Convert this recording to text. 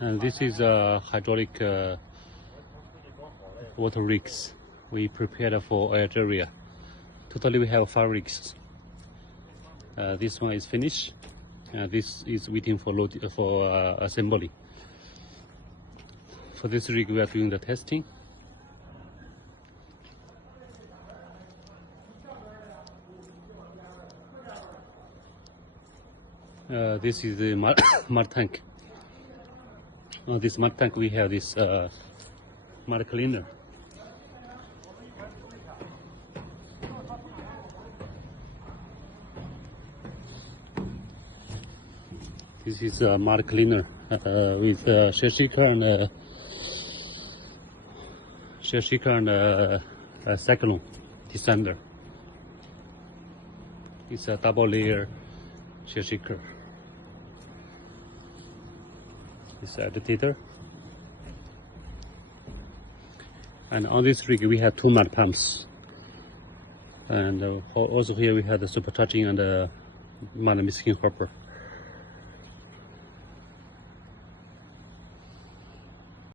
And this is hydraulic water rigs we prepared for Algeria. Totally we have 5 rigs. This one is finished. This is waiting for assembly. For this rig we are doing the testing. This is the mud tank. On this mud tank we have this mud cleaner. This is a mud cleaner with shell shaker and cyclone descender. It's a double layer shell shaker. This agitator. And on this rig we have 2 mud pumps. And also here we have the supercharging and the mud mixing hopper.